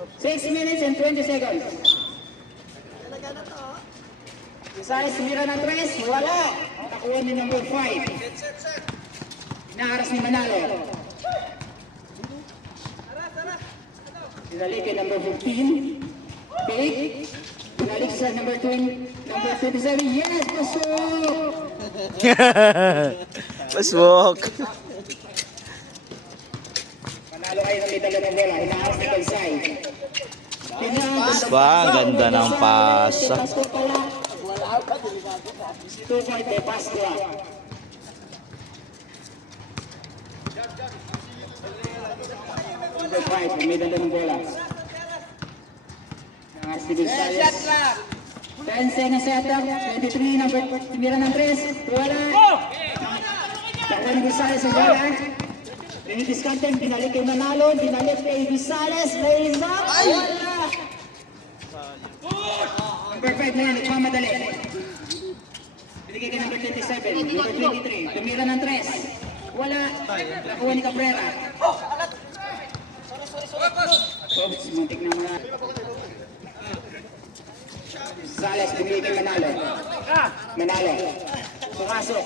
6 minutes and 20 seconds. Gonzales tumira ng 3, wala. Nakuha ni number 5. Inaaras ni Manalo. Binalik kay number 15. Take. Binalik sa number 20, number 27. Yes, pasok! Pasok. Manalo kayo ng medalya ng bola. Inaaras ni Balsay. Ba, ganda ng pasa. 2 point by Pascua. Number 5, may medalya ng bola. Inaaras ni Gonzales. 10 seconds setup. 23, number tumira ng 3. Wala. Nakuha ni Gonzales ang bola. Dinidiscount, binalik kay Manalo, binalik kay Gonzales, raise up, wala! Number 5 na yan, nagmamadali. Binigay kay number 27, number 23, tumira ng 3. Wala, nakuha ni Cabrera. Oops, muntik na mga. Gonzales, binigay kay Manalo. Manalo, pumasok,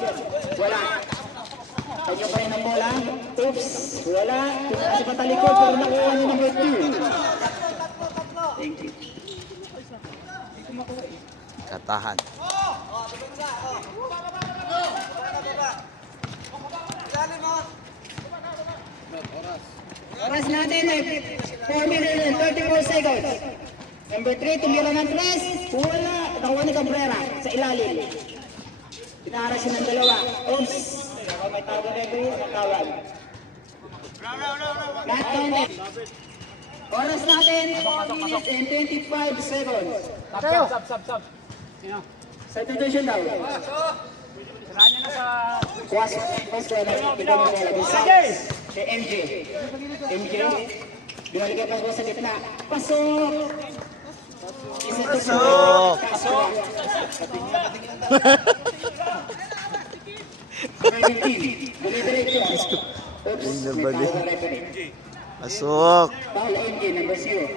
wala. Kanya pa rin ang bola. Oops! Wala. Kasi patalikod pero nakuha niya number 2. Thank you. Katahan. Oras natin ay 4 minutes and 34 seconds. Number 3, tumira ng 3. Wala. Nakuha ni Cabrera sa ilalim. Pinaharas siya ng 2. Oops! May tawag na ito, matawag. Not counted. Oras natin, 4 minutes and 25 seconds. Sub. Sino? Substitution daw. Sirahan niya na sa... Kuwas na si MJ. MJ. Binalik pa sa gitna. Pasok! Pasok! Pasok! Oops, may tawag na referee. Pasok. Paul MJ, number 0.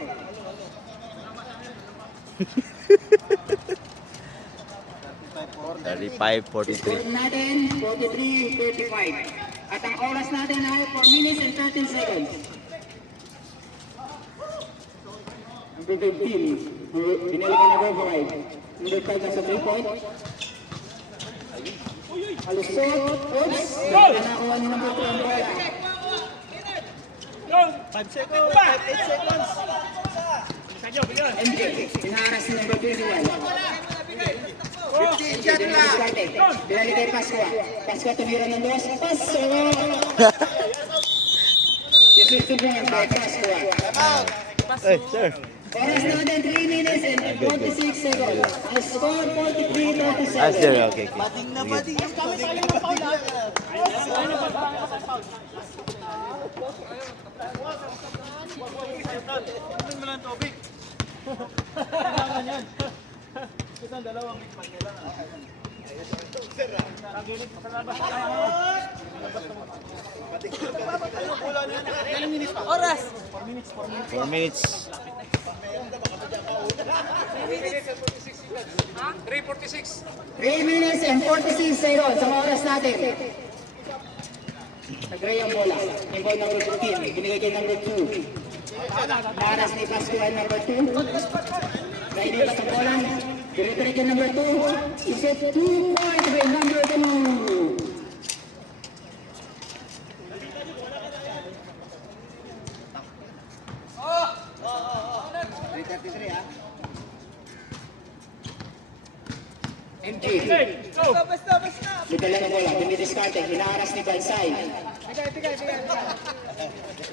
Score 35-43. natin, 43-35. At ang oras natin ay 4 minutes and 13 seconds. Number 15, binalik na number 5. Number 5 na sa 3 point. Alusot, oops, nakuha ni number 3 ang bola. 5 seconds. 8 seconds. MJ, inaharas ni number 21. Binalik kay Pascua. Pascua tumira ng 2. Pascua! Isipin mo ang kay Pascua. Hey, sir. Oras natin 3 minutes and 46 seconds. Ang score 43-37. Ah, sir, okay. Bading na bading. Ano mo lang tubig? Kailangan yan. Isang dalawang mikman kailangan. Tagilid sa labas. Oras! 4 minutes. 4 minutes. 3 minutes and 46 seconds ang oras natin. Nag-ray ang bola. Yung ball number 15. Binigay kay number 2. Naras ni Pascual number 2. Nainipas ang bola. Binigay kay number 2. Iset 2 points by number 2. MJ. Bigala ng bola, dinidiskarte, hinaharas ni Balsay.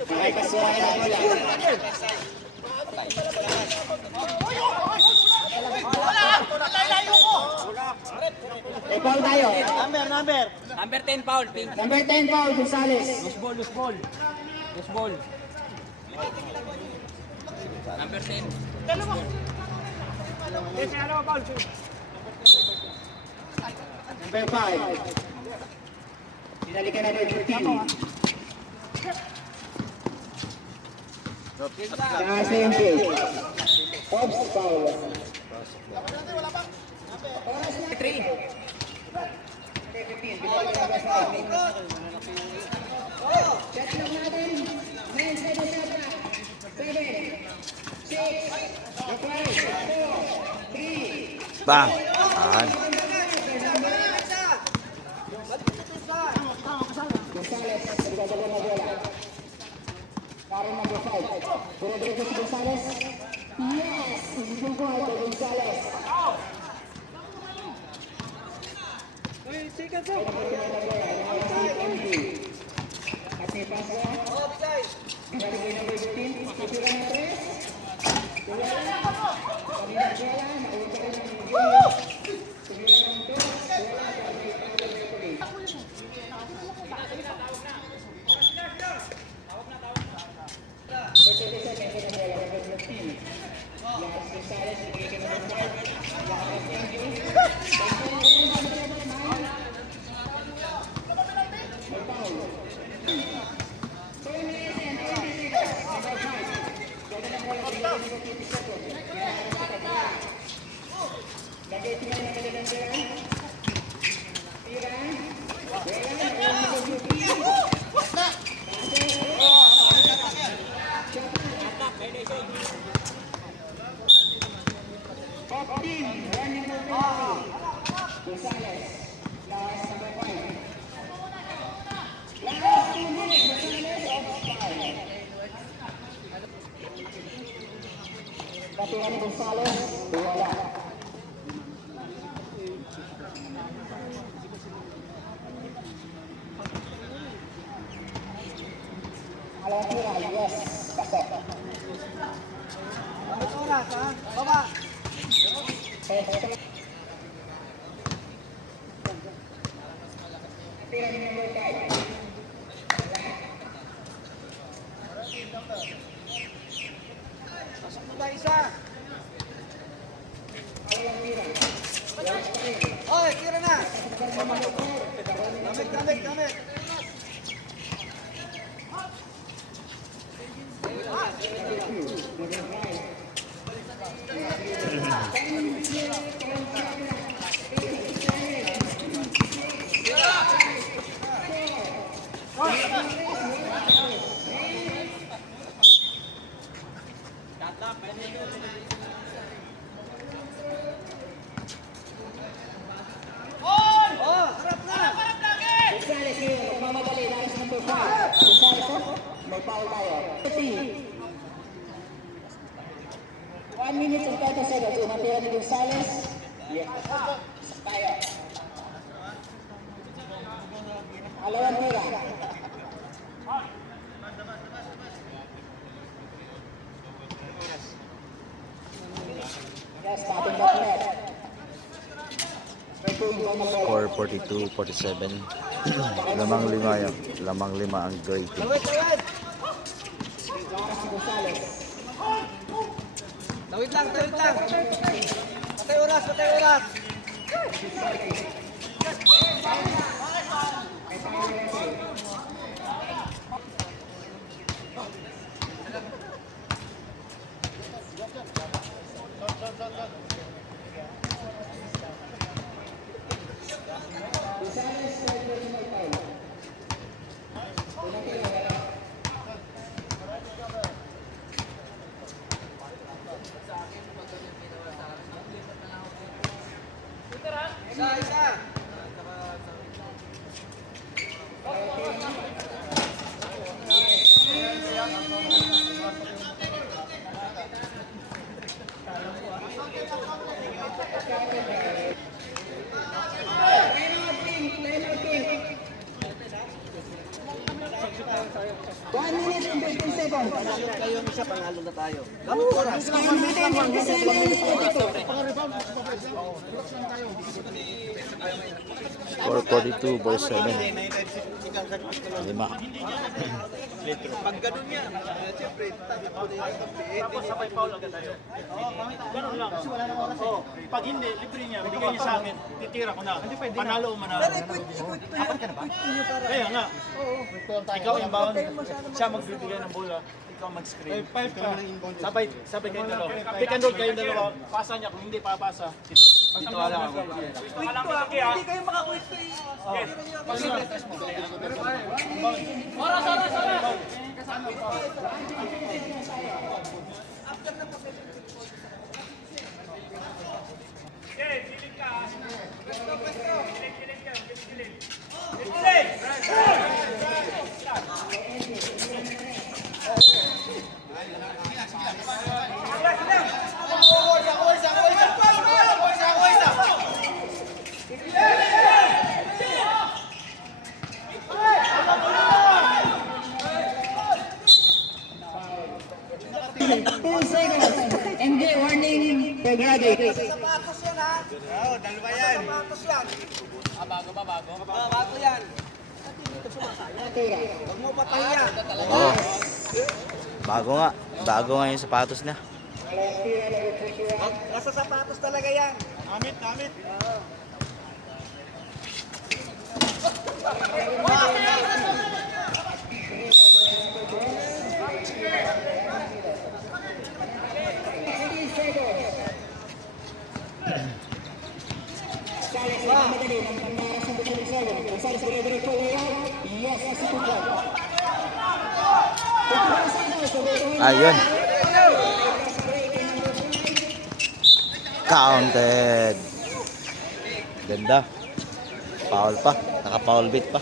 Makay pasuhay na bola. May foul tayo. Number. Number 10 foul. Pink. Number 10 foul, Gonzales. Loose ball. Number 10. Dalawa foul. Number 5. Binalikan na number 15. Sa same page. Oops, foul. Oras na. 3. Shot lang natin. 9 seconds na pa. 7, 6, 5, 4, 3. Bang! Tahan. Gonzales, nagdadala na bola. Karen number 5. Puro-diretso si Gonzales. Yes! Isipin ko ito, Gonzales. At may paso. Barangay number 15. Kupira na 3. Wala. Kanina bola. Nauta rin ang game. Kupira ng 2. Wala. Barangay number 15. Katuan ni Gonzales, wala. Alatira, yes, kasep. Oras ha? Baba. Tira ni number 5. Pasok mo ba isa? Oy, tira na. Damit. Gonzales ngayon, nagmamadali, nais number 5. Gonzales, may foul tayo. 1 minute and 30 seconds. Unang ni Gonzales. Yeah. Tayo. Alawang tira. Yes, batting back net. Score 42-47. Lamang lima ang Gray team. Tawid lang. Patay oras. Isa. One minute and 15 seconds. Kayo ang isa, panalo na tayo. Gamit oras. Score 42-47. Lima. Pag ganun niya, siyempre, tapos sabay foul agad tayo. Ganun lang. Kasi wala nang oras eh. Pag hindi, libre niya, bigay niya sa akin, titira ko na. Panalo o manalo. Apat ka na ba? Kaya nga. Ikaw yung bound, siya magbibigay ng bola. ikaw mag-screen. Sabay kayong dalawa. Pick and roll kayong dalawa. Pasa niya, kung hindi papasa, dito wala ako. Hindi kayo makakwit ko Two seconds. MJ warning for graduate. Sapatos yan ha. Oo, dalawa yan. Sapatos yan. Bago yan. Huwag mo patahiyan. Oh. Bago nga yung sapatos niya. Nasa sapatos talaga yan. Namit. Ayun. Counted. Ganda. Foul pa. Naka-foul bit pa.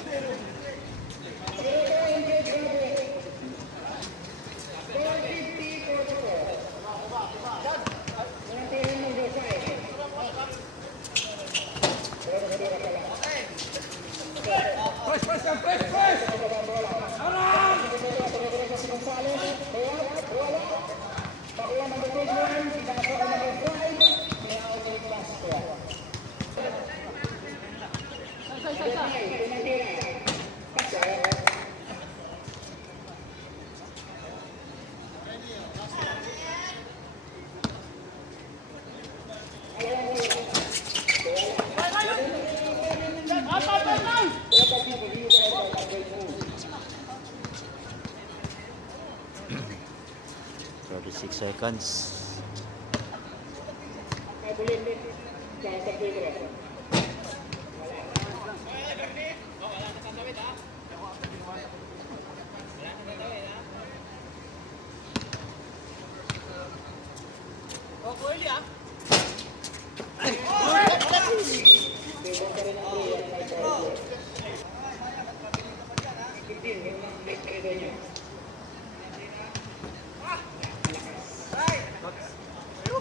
Six seconds.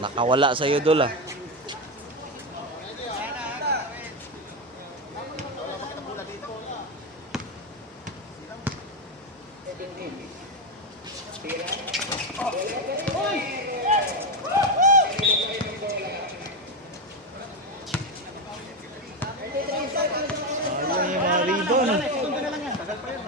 Nakawala sa iyo dol ah. Ayun yung mga rebound. Wala pa rin.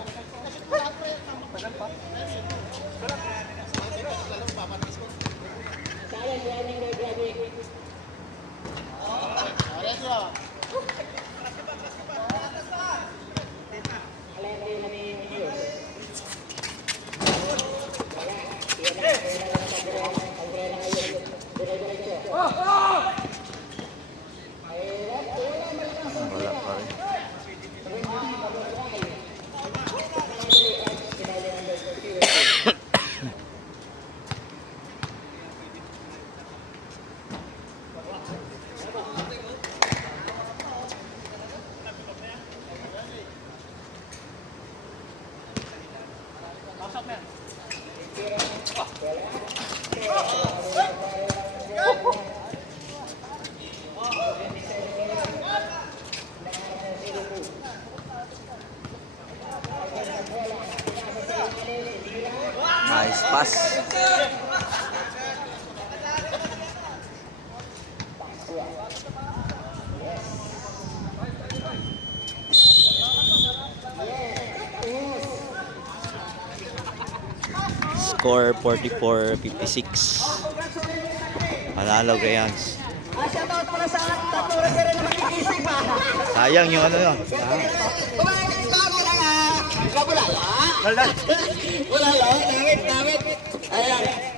Nice pass. Score 44-56. Panalo Grayons. Shoutout pala sa tatlo rin na makikisip ha. Sayang yung ano yun. Bago lang ha. Wala. Dal. Wala lang. Damit. Ayan.